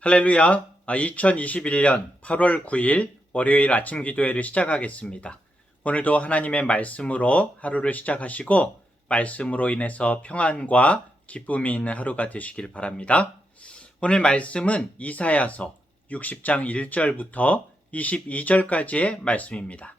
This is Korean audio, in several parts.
할렐루야. 2021년 8월 9일 월요일 아침 기도회를 시작하겠습니다. 오늘도 하나님의 말씀으로 하루를 시작하시고 말씀으로 인해서 평안과 기쁨이 있는 하루가 되시길 바랍니다. 오늘 말씀은 이사야서 60장 1절부터 22절까지의 말씀입니다.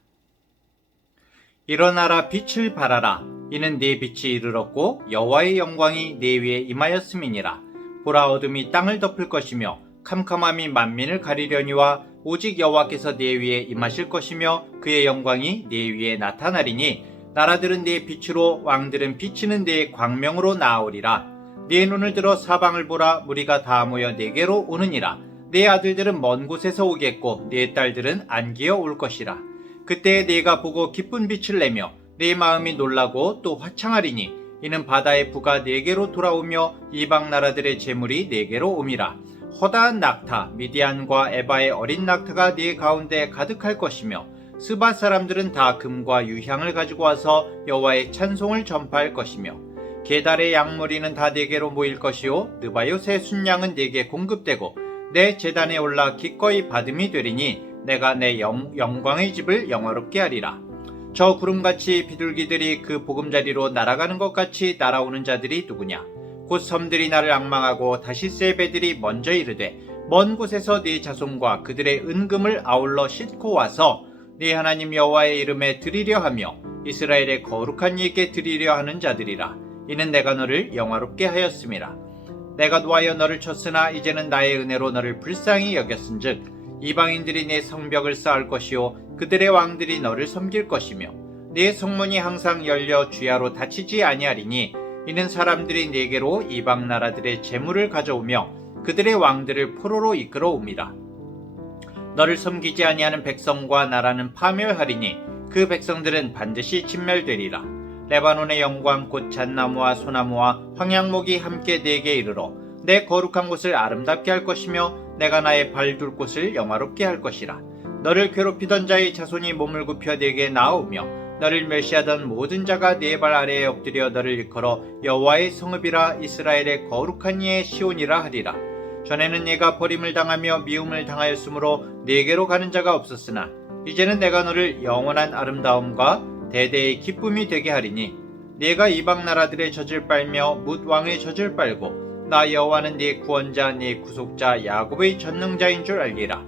일어나라 빛을 발하라. 이는 네 빛이 이르렀고 여호와의 영광이 네 위에 임하였음이니라. 보라, 어둠이 땅을 덮을 것이며 캄캄함이 만민을 가리려니와 오직 여호와께서 네 위에 임하실 것이며 그의 영광이 네 위에 나타나리니 나라들은 네 빛으로 왕들은 비치는 네 광명으로 나아오리라. 네 눈을 들어 사방을 보라. 무리가 다 모여 네게로 오느니라. 네 아들들은 먼 곳에서 오겠고 네 딸들은 안기어 올 것이라. 그때 네가 보고 기쁜 빛을 내며 네 마음이 놀라고 또 화창하리니 이는 바다의 부가 네게로 돌아오며 이방 나라들의 재물이 네게로 옴이라. 허다한 낙타 미디안과 에바의 어린 낙타가 네 가운데 가득할 것이며 스바 사람들은 다 금과 유향을 가지고 와서 여호와의 찬송을 전파할 것이며 게달의 양머리는 다 네게로 모일 것이요 느바요새 순양은 네게 공급되고 내 제단에 올라 기꺼이 받음이 되리니 내가 내 영광의 집을 영화롭게 하리라. 저 구름같이 비둘기들이 그 보금자리로 날아가는 것 같이 날아오는 자들이 누구냐? 곧 섬들이 나를 앙망하고 다시스의 배들이 먼저 이르되 먼 곳에서 네 자손과 그들의 은금을 아울러 싣고 와서 네 하나님 여호와의 이름에 드리려 하며 이스라엘의 거룩한 이에게 드리려 하는 자들이라. 이는 내가 너를 영화롭게 하였음이라. 내가 노하여 너를 쳤으나 이제는 나의 은혜로 너를 불쌍히 여겼은즉 이방인들이 네 성벽을 쌓을 것이요 그들의 왕들이 너를 섬길 것이며 네 성문이 항상 열려 주야로 닫히지 아니하리니 이는 사람들이 네게로 이방 나라들의 재물을 가져오며 그들의 왕들을 포로로 이끌어옵니다. 너를 섬기지 아니하는 백성과 나라는 파멸하리니 그 백성들은 반드시 진멸되리라. 레바논의 영광 곧 잣나무와 소나무와 황양목이 함께 네게 이르러 내 거룩한 곳을 아름답게 할 것이며 내가 나의 발둘 곳을 영화롭게 할 것이라. 너를 괴롭히던 자의 자손이 몸을 굽혀 네게 나오며 너를 멸시하던 모든 자가 네 발 아래에 엎드려 너를 일컬어 여호와의 성읍이라 이스라엘의 거룩한 이의 시온이라 하리라. 전에는 네가 버림을 당하며 미움을 당하였으므로 네게로 가는 자가 없었으나 이제는 내가 너를 영원한 아름다움과 대대의 기쁨이 되게 하리니 네가 이방 나라들의 젖을 빨며 뭇 왕의 젖을 빨고 나 여호와는 네 구원자 네 구속자 야곱의 전능자인 줄 알리라.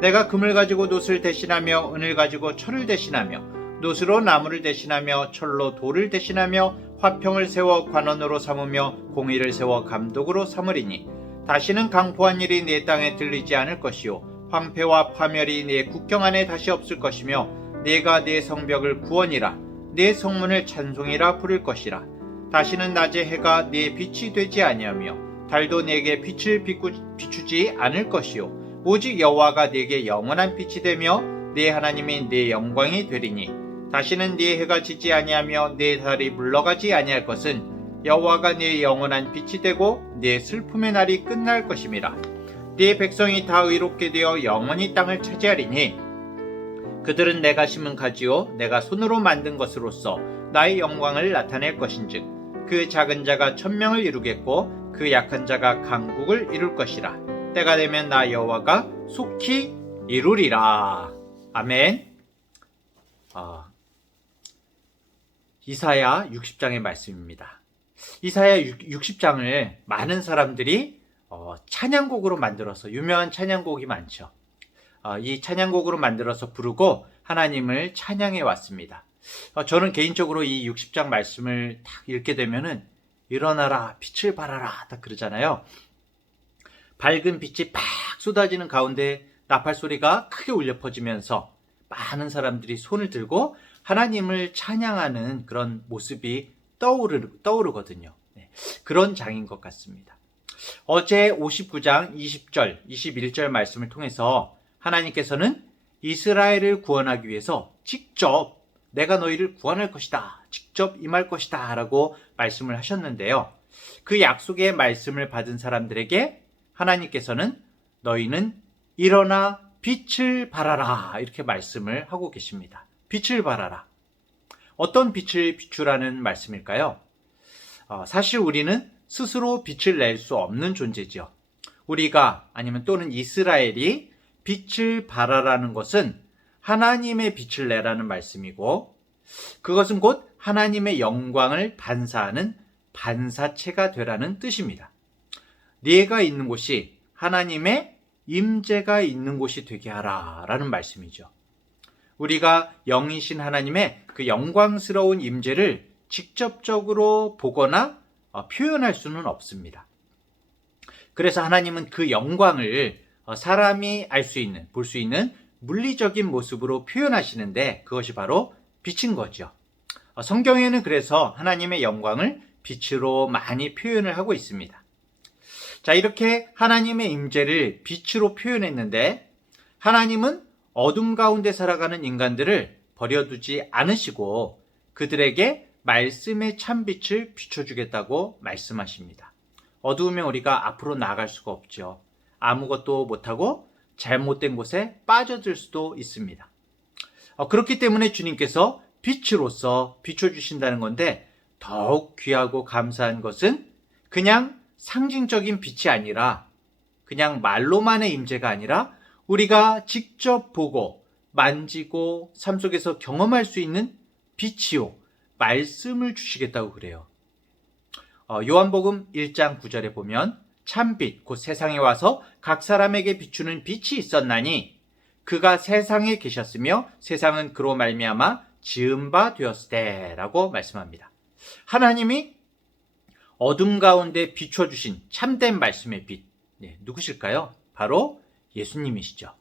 내가 금을 가지고 놋을 대신하며 은을 가지고 철을 대신하며 놋으로 나무를 대신하며 철로 돌을 대신하며 화평을 세워 관원으로 삼으며 공의를 세워 감독으로 삼으리니 다시는 강포한 일이 내 땅에 들리지 않을 것이요 황폐와 파멸이 내 국경 안에 다시 없을 것이며 내가 내 성벽을 구원이라 내 성문을 찬송이라 부를 것이라. 다시는 낮에 해가 내 빛이 되지 아니하며 달도 내게 빛을 비추지 않을 것이요 오직 여호와가 내게 영원한 빛이 되며 내 하나님이 내 영광이 되리니 다시는 네 해가 지지 아니하며 네 달이 물러가지 아니할 것은 여호와가 네 영원한 빛이 되고 네 슬픔의 날이 끝날 것임이라. 네 백성이 다 의롭게 되어 영원히 땅을 차지하리니 그들은 내가 심은 가지요 내가 손으로 만든 것으로서 나의 영광을 나타낼 것인즉 그 작은 자가 천명을 이루겠고 그 약한 자가 강국을 이룰 것이라. 때가 되면 나 여호와가 속히 이루리라. 아멘. 이사야 60장의 말씀입니다. 이사야 60장을 많은 사람들이 찬양곡으로 만들어서 유명한 찬양곡이 많죠. 이 찬양곡으로 만들어서 부르고 하나님을 찬양해 왔습니다. 저는 개인적으로 이 60장 말씀을 딱 읽게 되면은 일어나라 빛을 발하라 딱 그러잖아요. 밝은 빛이 팍 쏟아지는 가운데 나팔 소리가 크게 울려 퍼지면서 많은 사람들이 손을 들고 하나님을 찬양하는 그런 모습이 떠오르거든요. 그런 장인 것 같습니다. 어제 59장 20절, 21절 말씀을 통해서 하나님께서는 이스라엘을 구원하기 위해서 직접 내가 너희를 구원할 것이다. 직접 임할 것이다. 라고 말씀을 하셨는데요. 그 약속의 말씀을 받은 사람들에게 하나님께서는 너희는 일어나 빛을 발하라. 이렇게 말씀을 하고 계십니다. 빛을 발하라. 어떤 빛을 비추라는 말씀일까요? 사실 우리는 스스로 빛을 낼 수 없는 존재죠. 우리가 아니면 또는 이스라엘이 빛을 발하라는 것은 하나님의 빛을 내라는 말씀이고, 그것은 곧 하나님의 영광을 반사하는 반사체가 되라는 뜻입니다. 네가 있는 곳이 하나님의 임재가 있는 곳이 되게 하라 라는 말씀이죠. 우리가 영이신 하나님의 그 영광스러운 임재를 직접적으로 보거나 표현할 수는 없습니다. 그래서 하나님은 그 영광을 사람이 알 수 있는, 볼 수 있는 물리적인 모습으로 표현하시는데, 그것이 바로 빛인 거죠. 성경에는 그래서 하나님의 영광을 빛으로 많이 표현을 하고 있습니다. 자, 이렇게 하나님의 임재를 빛으로 표현했는데, 하나님은 어둠 가운데 살아가는 인간들을 버려두지 않으시고 그들에게 말씀의 참빛을 비춰주겠다고 말씀하십니다. 어두우면 우리가 앞으로 나아갈 수가 없죠. 아무것도 못하고 잘못된 곳에 빠져들 수도 있습니다. 그렇기 때문에 주님께서 빛으로서 비춰주신다는 건데, 더욱 귀하고 감사한 것은 그냥 상징적인 빛이 아니라, 그냥 말로만의 임재가 아니라 우리가 직접 보고 만지고 삶 속에서 경험할 수 있는 빛이요, 말씀을 주시겠다고 그래요. 요한복음 1장 9절에 보면 참빛 곧 세상에 와서 각 사람에게 비추는 빛이 있었나니 그가 세상에 계셨으며 세상은 그로 말미암아 지은 바 되었으되 라고 말씀합니다. 하나님이 어둠 가운데 비춰주신 참된 말씀의 빛, 누구실까요? 바로 예수님이시죠.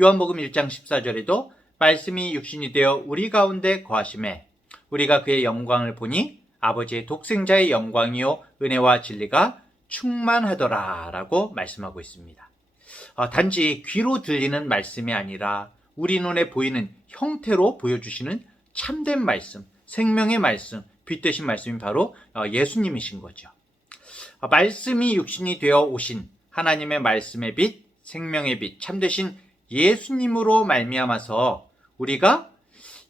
요한복음 1장 14절에도 말씀이 육신이 되어 우리 가운데 거하심에 우리가 그의 영광을 보니 아버지의 독생자의 영광이요 은혜와 진리가 충만하더라 라고 말씀하고 있습니다. 단지 귀로 들리는 말씀이 아니라 우리 눈에 보이는 형태로 보여주시는 참된 말씀, 생명의 말씀, 빛 되신 말씀이 바로 예수님이신 거죠. 말씀이 육신이 되어 오신 하나님의 말씀의 빛, 생명의 빛, 참되신 예수님으로 말미암아서 우리가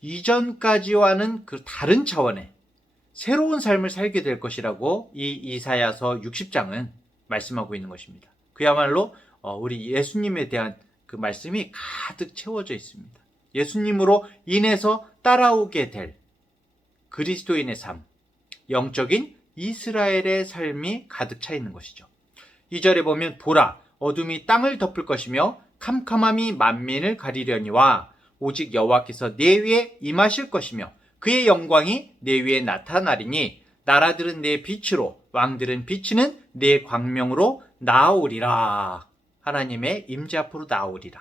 이전까지와는 그 다른 차원의 새로운 삶을 살게 될 것이라고 이 이사야서 60장은 말씀하고 있는 것입니다. 그야말로 우리 예수님에 대한 그 말씀이 가득 채워져 있습니다. 예수님으로 인해서 따라오게 될 그리스도인의 삶, 영적인 이스라엘의 삶이 가득 차 있는 것이죠. 2절에 보면 보라, 어둠이 땅을 덮을 것이며 캄캄함이 만민을 가리려니와 오직 여호와께서 내 위에 임하실 것이며 그의 영광이 내 위에 나타나리니 나라들은 내 빛으로 왕들은 비치는 내 광명으로 나아오리라. 하나님의 임재 앞으로 나아오리라.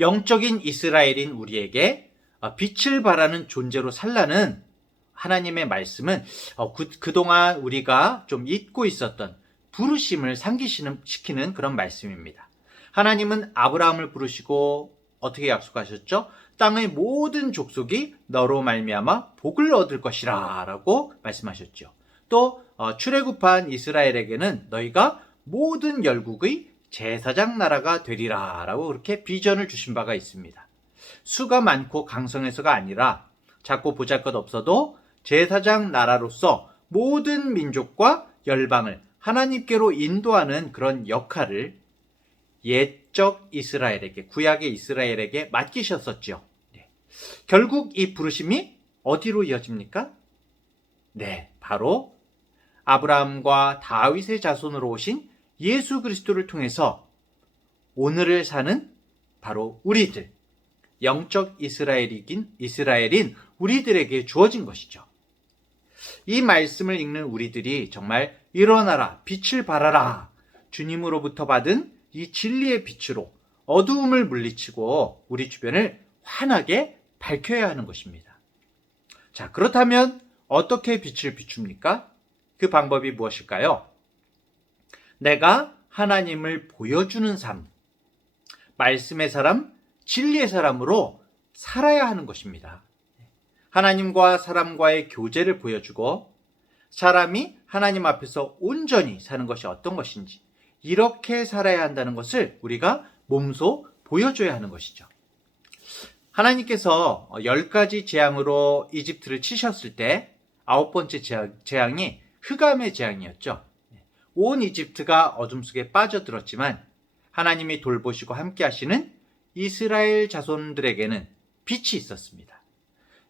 영적인 이스라엘인 우리에게 빛을 발하는 존재로 살라는 하나님의 말씀은 그동안 우리가 좀 잊고 있었던 부르심을 상기시키는 그런 말씀입니다. 하나님은 아브라함을 부르시고 어떻게 약속하셨죠? 땅의 모든 족속이 너로 말미암아 복을 얻을 것이라 라고 말씀하셨죠. 또 출애굽한 이스라엘에게는 너희가 모든 열국의 제사장 나라가 되리라 라고 그렇게 비전을 주신 바가 있습니다. 수가 많고 강성해서가 아니라 작고 보잘것없어도 제사장 나라로서 모든 민족과 열방을 하나님께로 인도하는 그런 역할을 옛적 이스라엘에게, 구약의 이스라엘에게 맡기셨었죠. 결국 이 부르심이 어디로 이어집니까? 바로 아브라함과 다윗의 자손으로 오신 예수 그리스도를 통해서 오늘을 사는 바로 우리들, 영적 이스라엘인 우리들에게 주어진 것이죠. 이 말씀을 읽는 우리들이 정말 일어나라, 빛을 발하라, 주님으로부터 받은 이 진리의 빛으로 어두움을 물리치고 우리 주변을 환하게 밝혀야 하는 것입니다. 자, 그렇다면 어떻게 빛을 비춥니까? 그 방법이 무엇일까요? 내가 하나님을 보여주는 삶, 말씀의 사람, 진리의 사람으로 살아야 하는 것입니다. 하나님과 사람과의 교제를 보여주고 사람이 하나님 앞에서 온전히 사는 것이 어떤 것인지 이렇게 살아야 한다는 것을 우리가 몸소 보여줘야 하는 것이죠. 하나님께서 10가지 재앙으로 이집트를 치셨을 때 9번째 재앙이 흑암의 재앙이었죠. 온 이집트가 어둠 속에 빠져들었지만 하나님이 돌보시고 함께 하시는 이스라엘 자손들에게는 빛이 있었습니다.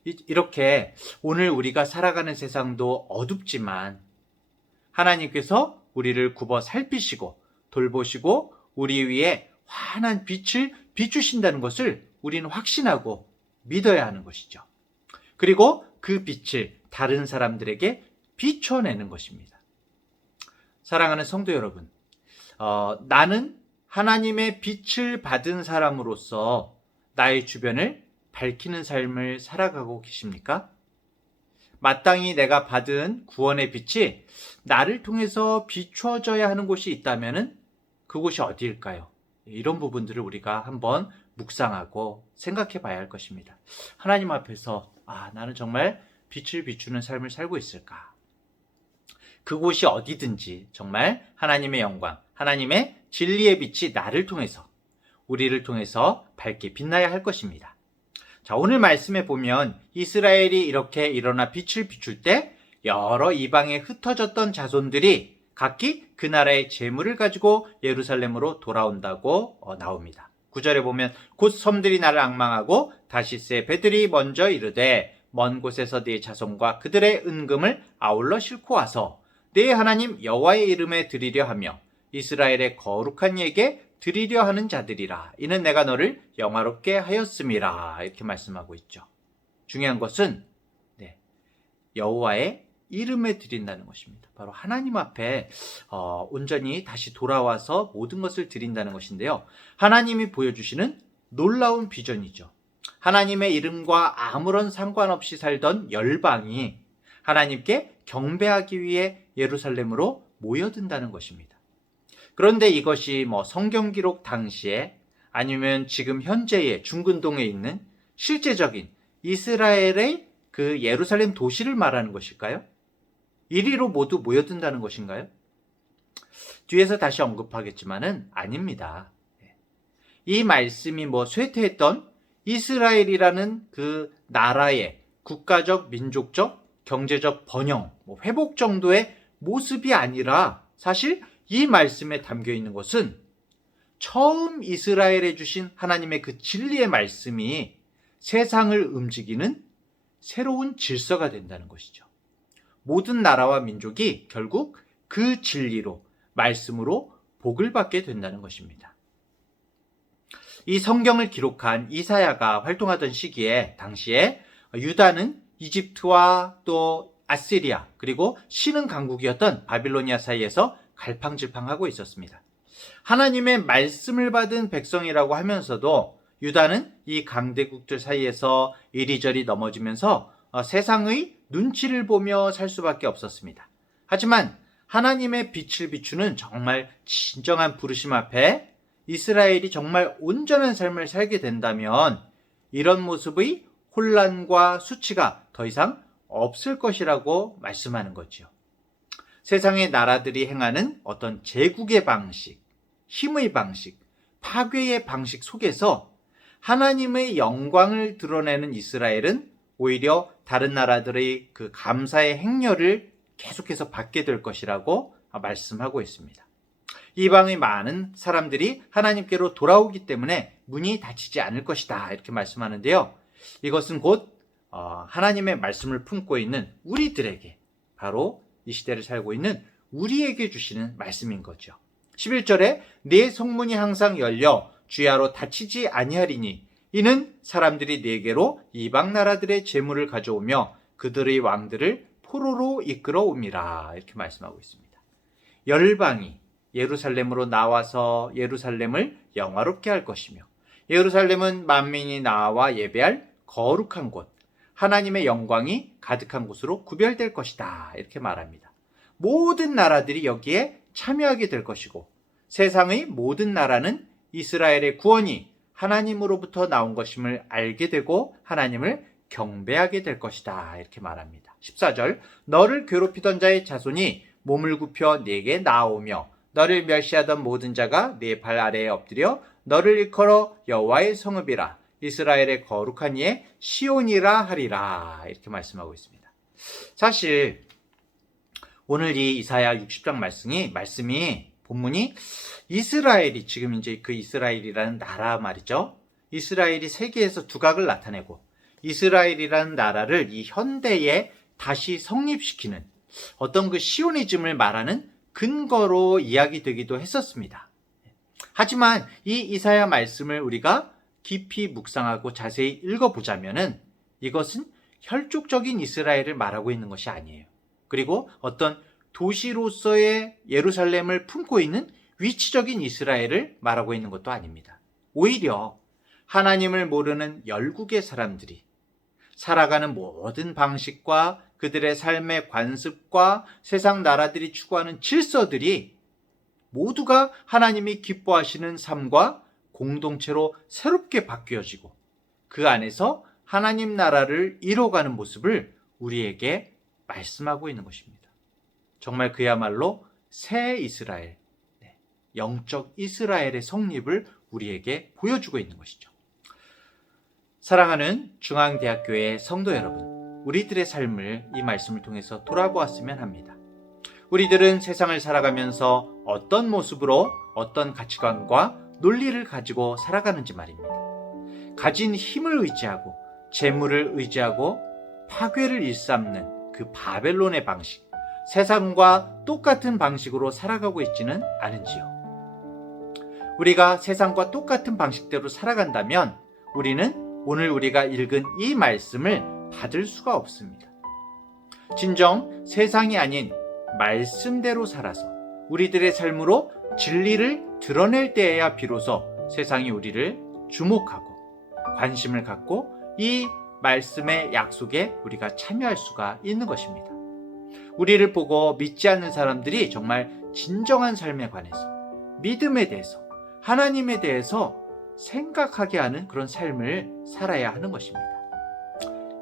이렇게 오늘 우리가 살아가는 세상도 어둡지만 하나님께서 우리를 굽어 살피시고 돌보시고 우리 위에 환한 빛을 비추신다는 것을 우리는 확신하고 믿어야 하는 것이죠. 그리고 그 빛을 다른 사람들에게 비춰내는 것입니다. 사랑하는 성도 여러분, 나는 하나님의 빛을 받은 사람으로서 나의 주변을 밝히는 삶을 살아가고 계십니까? 마땅히 내가 받은 구원의 빛이 나를 통해서 비춰져야 하는 곳이 있다면 그곳이 어디일까요? 이런 부분들을 우리가 한번 묵상하고 생각해 봐야 할 것입니다. 하나님 앞에서 나는 정말 빛을 비추는 삶을 살고 있을까? 그곳이 어디든지 정말 하나님의 영광, 하나님의 진리의 빛이 나를 통해서, 우리를 통해서 밝게 빛나야 할 것입니다. 자, 오늘 말씀에 보면 이스라엘이 이렇게 일어나 빛을 비출 때 여러 이방에 흩어졌던 자손들이 각기 그 나라의 재물을 가지고 예루살렘으로 돌아온다고 나옵니다. 9절에 보면 곧 섬들이 나를 앙망하고 다시스의 배들이 먼저 이르되 먼 곳에서 네 자손과 그들의 은금을 아울러 싣고 와서 네 하나님 여호와의 이름에 드리려 하며 이스라엘의 거룩한 이에게 드리려 하는 자들이라. 이는 내가 너를 영화롭게 하였음이라. 이렇게 말씀하고 있죠. 중요한 것은 여호와의 이름에 드린다는 것입니다. 바로 하나님 앞에 온전히 다시 돌아와서 모든 것을 드린다는 것인데요. 하나님이 보여주시는 놀라운 비전이죠. 하나님의 이름과 아무런 상관없이 살던 열방이 하나님께 경배하기 위해 예루살렘으로 모여든다는 것입니다. 그런데 이것이 성경 기록 당시에 아니면 지금 현재의 중근동에 있는 실제적인 이스라엘의 그 예루살렘 도시를 말하는 것일까요? 이리로 모두 모여든다는 것인가요? 뒤에서 다시 언급하겠지만은 아닙니다. 이 말씀이 쇠퇴했던 이스라엘이라는 그 나라의 국가적, 민족적, 경제적 번영, 회복 정도의 모습이 아니라 사실 이 말씀에 담겨 있는 것은 처음 이스라엘에 주신 하나님의 그 진리의 말씀이 세상을 움직이는 새로운 질서가 된다는 것이죠. 모든 나라와 민족이 결국 그 진리로, 말씀으로 복을 받게 된다는 것입니다. 이 성경을 기록한 이사야가 활동하던 시기에 당시에 유다는 이집트와 또 아시리아 그리고 신흥 강국이었던 바빌로니아 사이에서 갈팡질팡하고 있었습니다. 하나님의 말씀을 받은 백성이라고 하면서도 유다는 이 강대국들 사이에서 이리저리 넘어지면서 세상의 눈치를 보며 살 수밖에 없었습니다. 하지만 하나님의 빛을 비추는 정말 진정한 부르심 앞에 이스라엘이 정말 온전한 삶을 살게 된다면 이런 모습의 혼란과 수치가 더 이상 없을 것이라고 말씀하는 거죠. 세상의 나라들이 행하는 어떤 제국의 방식, 힘의 방식, 파괴의 방식 속에서 하나님의 영광을 드러내는 이스라엘은 오히려 다른 나라들의 그 감사의 행렬을 계속해서 받게 될 것이라고 말씀하고 있습니다. 이방의 많은 사람들이 하나님께로 돌아오기 때문에 문이 닫히지 않을 것이다 이렇게 말씀하는데요. 이것은 곧 하나님의 말씀을 품고 있는 우리들에게, 바로 이 시대를 살고 있는 우리에게 주시는 말씀인 거죠. 11절에 네 성문이 항상 열려 주야로 닫히지 아니하리니 이는 사람들이 네게로 이방 나라들의 재물을 가져오며 그들의 왕들을 포로로 이끌어옵니다. 이렇게 말씀하고 있습니다. 열방이 예루살렘으로 나와서 예루살렘을 영화롭게 할 것이며 예루살렘은 만민이 나와 예배할 거룩한 곳, 하나님의 영광이 가득한 곳으로 구별될 것이다. 이렇게 말합니다. 모든 나라들이 여기에 참여하게 될 것이고 세상의 모든 나라는 이스라엘의 구원이 하나님으로부터 나온 것임을 알게 되고 하나님을 경배하게 될 것이다. 이렇게 말합니다. 14절 너를 괴롭히던 자의 자손이 몸을 굽혀 네게 나아오며 너를 멸시하던 모든 자가 네 발 아래에 엎드려 너를 일컬어 여호와의 성읍이라 이스라엘의 거룩한 이의 시온이라 하리라. 이렇게 말씀하고 있습니다. 사실 오늘 이 이사야 60장 말씀이 본문이 이스라엘이 지금 이제 그 이스라엘이라는 나라 말이죠. 이스라엘이 세계에서 두각을 나타내고 이스라엘이라는 나라를 이 현대에 다시 성립시키는 어떤 그 시오니즘을 말하는 근거로 이야기되기도 했었습니다. 하지만 이 이사야 말씀을 우리가 깊이 묵상하고 자세히 읽어보자면은 이것은 혈족적인 이스라엘을 말하고 있는 것이 아니에요. 그리고 어떤 도시로서의 예루살렘을 품고 있는 위치적인 이스라엘을 말하고 있는 것도 아닙니다. 오히려 하나님을 모르는 열국의 사람들이 살아가는 모든 방식과 그들의 삶의 관습과 세상 나라들이 추구하는 질서들이 모두가 하나님이 기뻐하시는 삶과 공동체로 새롭게 바뀌어지고 그 안에서 하나님 나라를 이뤄가는 모습을 우리에게 말씀하고 있는 것입니다. 정말 그야말로 새 이스라엘, 영적 이스라엘의 성립을 우리에게 보여주고 있는 것이죠. 사랑하는 중앙대학교의 성도 여러분, 우리들의 삶을 이 말씀을 통해서 돌아보았으면 합니다. 우리들은 세상을 살아가면서 어떤 모습으로 어떤 가치관과 논리를 가지고 살아가는지 말입니다. 가진 힘을 의지하고 재물을 의지하고 파괴를 일삼는 그 바벨론의 방식, 세상과 똑같은 방식으로 살아가고 있지는 않은지요. 우리가 세상과 똑같은 방식대로 살아간다면 우리는 오늘 우리가 읽은 이 말씀을 받을 수가 없습니다. 진정 세상이 아닌 말씀대로 살아서 우리들의 삶으로 진리를 드러낼 때에야 비로소 세상이 우리를 주목하고 관심을 갖고 이 말씀의 약속에 우리가 참여할 수가 있는 것입니다. 우리를 보고 믿지 않는 사람들이 정말 진정한 삶에 관해서 믿음에 대해서 하나님에 대해서 생각하게 하는 그런 삶을 살아야 하는 것입니다.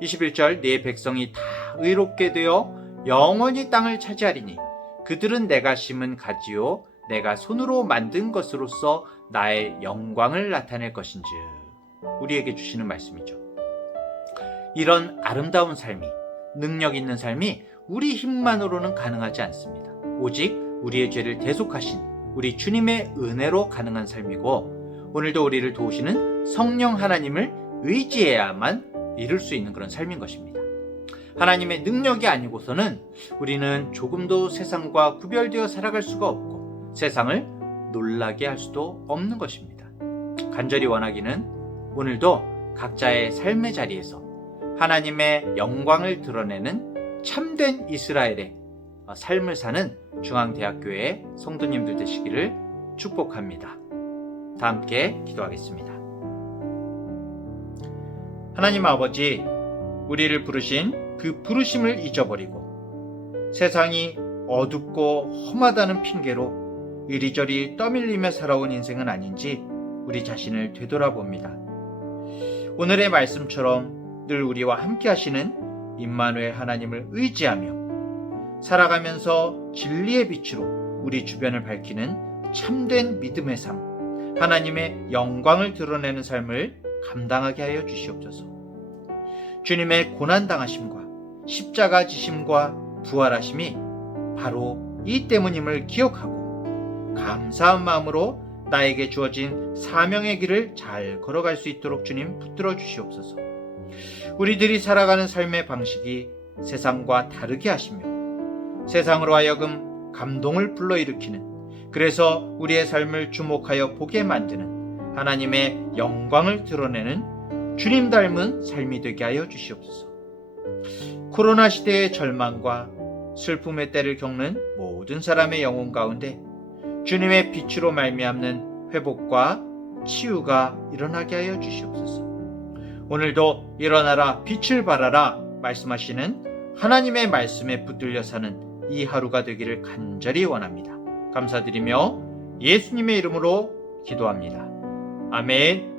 21절 네 백성이 다 의롭게 되어 영원히 땅을 차지하리니 그들은 내가 심은 가지요 내가 손으로 만든 것으로서 나의 영광을 나타낼 것인즉 우리에게 주시는 말씀이죠. 이런 아름다운 삶이 능력 있는 삶이 우리 힘만으로는 가능하지 않습니다. 오직 우리의 죄를 대속하신 우리 주님의 은혜로 가능한 삶이고 오늘도 우리를 도우시는 성령 하나님을 의지해야만 이룰 수 있는 그런 삶인 것입니다. 하나님의 능력이 아니고서는 우리는 조금도 세상과 구별되어 살아갈 수가 없고 세상을 놀라게 할 수도 없는 것입니다. 간절히 원하기는 오늘도 각자의 삶의 자리에서 하나님의 영광을 드러내는 참된 이스라엘의 삶을 사는 중앙대학교의 성도님들 되시기를 축복합니다. 다 함께 기도하겠습니다. 하나님 아버지, 우리를 부르신 그 부르심을 잊어버리고 세상이 어둡고 험하다는 핑계로 이리저리 떠밀리며 살아온 인생은 아닌지 우리 자신을 되돌아봅니다. 오늘의 말씀처럼 늘 우리와 함께 하시는 임마누엘 하나님을 의지하며 살아가면서 진리의 빛으로 우리 주변을 밝히는 참된 믿음의 삶, 하나님의 영광을 드러내는 삶을 감당하게 하여 주시옵소서. 주님의 고난당하심과 십자가 지심과 부활하심이 바로 이 때문임을 기억하고 감사한 마음으로 나에게 주어진 사명의 길을 잘 걸어갈 수 있도록 주님 붙들어 주시옵소서. 우리들이 살아가는 삶의 방식이 세상과 다르게 하시며 세상으로 하여금 감동을 불러일으키는, 그래서 우리의 삶을 주목하여 보게 만드는 하나님의 영광을 드러내는 주님 닮은 삶이 되게 하여 주시옵소서. 코로나 시대의 절망과 슬픔의 때를 겪는 모든 사람의 영혼 가운데 주님의 빛으로 말미암는 회복과 치유가 일어나게 하여 주시옵소서. 오늘도 일어나라 빛을 발하라 말씀하시는 하나님의 말씀에 붙들려 사는 이 하루가 되기를 간절히 원합니다. 감사드리며 예수님의 이름으로 기도합니다. 아멘.